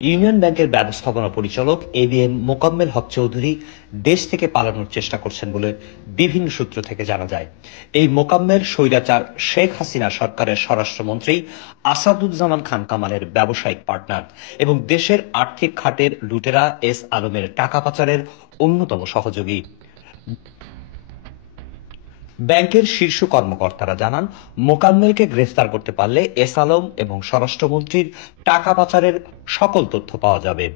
Union ব্যাংকের ব্যবস্থাপনা পরিচালক এবিএম মোকাম্মেল হক চৌধুরী দেশ থেকে পালানোর চেষ্টা করছেন বলে বিভিন্ন সূত্র থেকে জানা যায়। এই মোকাম্মেল স্বৈরাচার শেখ হাসিনা সরকারের স্বরাষ্ট্রমন্ত্রী আসাদুজ্জামান খান কামালের ব্যবসায়িক পার্টনার এবং দেশের আর্থিক খাতের লুটেরা এস আলমের টাকা পাচারের অন্যতম সহযোগী। ব্যাংকের শীর্ষ কর্মকর্তারা জানান, মোকাম্মেলকে গ্রেফতার করতে পারলে এস আলম এবং স্বরাষ্ট্রমন্ত্রীর টাকা পাচারের সকল তথ্য পাওয়া যাবে।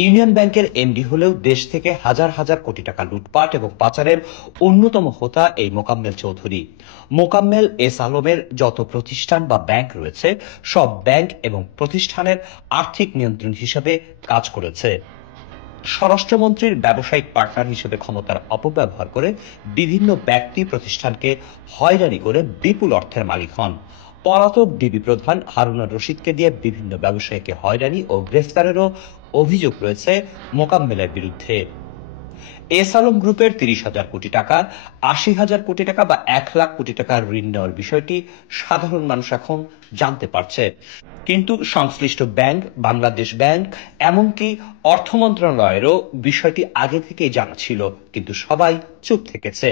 ইউনিয়ন ব্যাংকের এমডি হলেও দেশ থেকে হাজার হাজার কোটি টাকা লুটপাট এবং পাচারের অন্যতম হোতা এই মোকাম্মেল চৌধুরী। মোকাম্মেল এস আলমের যত প্রতিষ্ঠান বা ব্যাংক রয়েছে সব ব্যাংক এবং প্রতিষ্ঠানের আর্থিক নিয়ন্ত্রণ হিসেবে কাজ করেছে। স্বরাষ্ট্রমন্ত্রীর ব্যবসায়িক পার্টনার হিসেবে ক্ষমতার অপব্যবহার করে বিভিন্ন ব্যক্তি প্রতিষ্ঠানকে হয়রানি করে বিপুল অর্থের মালিক হন। পলাতক ডিবি প্রধান হারুনুর রশিদকে দিয়ে বিভিন্ন ব্যবসায়ীকে হয়রানি ও গ্রেফতারেরও অভিযোগ রয়েছে মোকাম্মেলের বিরুদ্ধে। এস আলম গ্রুপের ৩০,০০০ কোটি টাকা, ৮০,০০০ কোটি টাকা বা ১,০০,০০০ কোটি টাকার ঋণ নেওয়ার বিষয়টি সাধারণ মানুষ এখন জানতে পারছে, কিন্তু সংশ্লিষ্ট ব্যাংক, বাংলাদেশ ব্যাংক, এমনকি অর্থ মন্ত্রণালয়েরও বিষয়টি আগে থেকেই জানা ছিল, কিন্তু সবাই চুপ থেকেছে,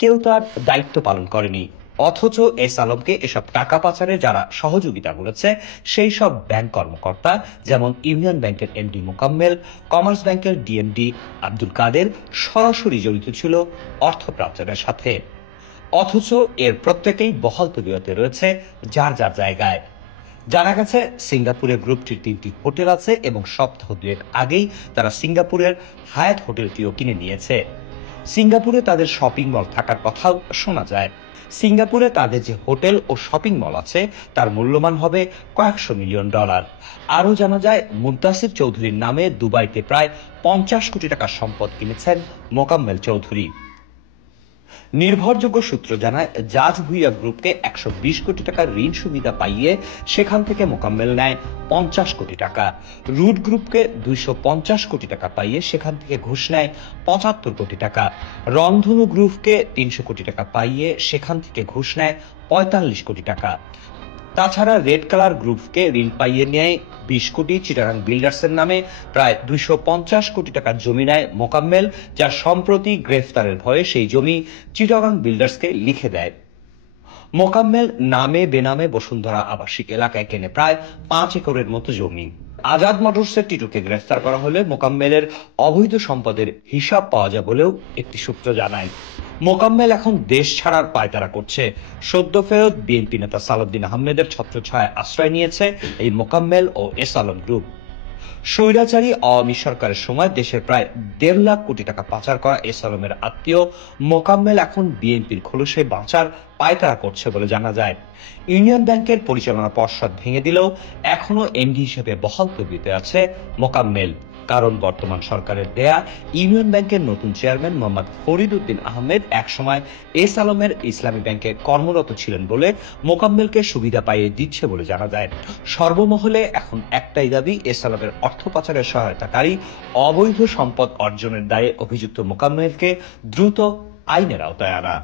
কেউ তার দায়িত্ব পালন করেনি। অথচ এস আলমকে এসব টাকা পাচারে যারা সহযোগিতা করেছে সেই সব ব্যাংক কর্মকর্তা, যেমন ইউনিয়ন ব্যাংকের এমডি মোকাম্মেল, কমার্স ব্যাংকের ডিএমডি আব্দুল কাদের সরাসরি জড়িত ছিল অর্থ পাচারের সাথে। অথচ এর প্রত্যেকেই বহাল তবিয়তে রয়েছে যার যার জায়গায়। জানা গেছে সিঙ্গাপুরে গ্রুপটির ৩টি হোটেল আছে এবং সপ্তাহ দুয়েক আগেই তারা সিঙ্গাপুরের হায়াত হোটেলটিও কিনে নিয়েছে। সিঙ্গাপুরে তাদের শপিং মল থাকার কথাও শোনা যায়। সিঙ্গাপুরে তাদের যে হোটেল ও শপিং মল আছে তার মূল্যমান হবে কয়েকশো মিলিয়ন ডলার। আরও জানা যায়, মুনতাসির চৌধুরীর নামে দুবাইতে প্রায় ৫০ কোটি টাকার সম্পদ কিনেছেন মোকাম্মেল চৌধুরী। নির্ভরযোগ্য সূত্র জানায়, জাজ ভুইয়া গ্রুপকে ১২০ কোটি টাকার ঋণ সুবিধা পাইয়ে সেখান থেকে মোকাম্মেল নেয় ৫০ কোটি টাকা। রুট গ্রুপকে ২৫০ কোটি টাকা পাইয়ে সেখান থেকে ঘুষ নেয় ৭৫ কোটি টাকা। রংধনু গ্রুপকে ৩০০ কোটি টাকা পাইয়ে সেখান থেকে ঘুষ নেয় ৪৫ কোটি টাকা। তাছাড়া রেড কালার গ্রুপকে ঋণ পাইয়ে নেয় ২০ কোটি। চিটাগাং বিল্ডার্সের নামে প্রায় ২৫০ কোটি টাকার জমি নেয় মোকাম্মেল, যা সম্প্রতি গ্রেফতারের ভয়ে সেই জমি চিটাগাং বিল্ডার্সকে লিখে দেয়। মোকাম্মেল নামে বেনামে বসুন্ধরা আবাসিক এলাকায় কেনে প্রায় ৫ একরের মতো জমি। আজাদ মোটরসের টিটুকে গ্রেফতার করা হলে মোকাম্মেলের অবৈধ সম্পদের হিসাব পাওয়া যায় বলেও একটি সূত্র জানায়। মোকাম্মেল এখন দেশ ছাড়ার পায়তারা করছে। সদ্য ফেরত বিএনপি নেতা সালাউদ্দিন আহমেদের ছত্রছায়ায় আশ্রয় নিয়েছে এই মোকাম্মেল ও এস আলম গ্রুপ। স্বৈরাচারী আওয়ামী সরকারের সময় দেশের প্রায় ১.৫ লাখ কোটি টাকা পাচার করা এস আলমের আত্মীয় মোকাম্মেল এখন বিএনপির খোলসে বাঁচার পায়তারা করছে বলে জানা যায়। ইউনিয়ন ব্যাংকের পরিচালনা পর্ষদ ভেঙে দিলেও এখনো এমডি হিসেবে বহাল তবিয়তে আছে মোকাম্মেল, কারণ বর্তমান সরকারের দেয়া ইউনিয়ন ব্যাংকের নতুন চেয়ারম্যান মোহাম্মদ ফরিদ উদ্দিন আহমেদ একসময় এস আলমের ইসলামী ব্যাংকে কর্মরত ছিলেন বলে মোকাম্মেলকে সুবিধা পাইয়ে দিচ্ছে বলে জানা যায়। সর্বমহলে এখন একটাই দাবি, এস আলমের অর্থ পাচারের সহায়তাকারী, অবৈধ সম্পদ অর্জনের দায়ে অভিযুক্ত মোকাম্মেলকে দ্রুত আইনের আওতায় আনা।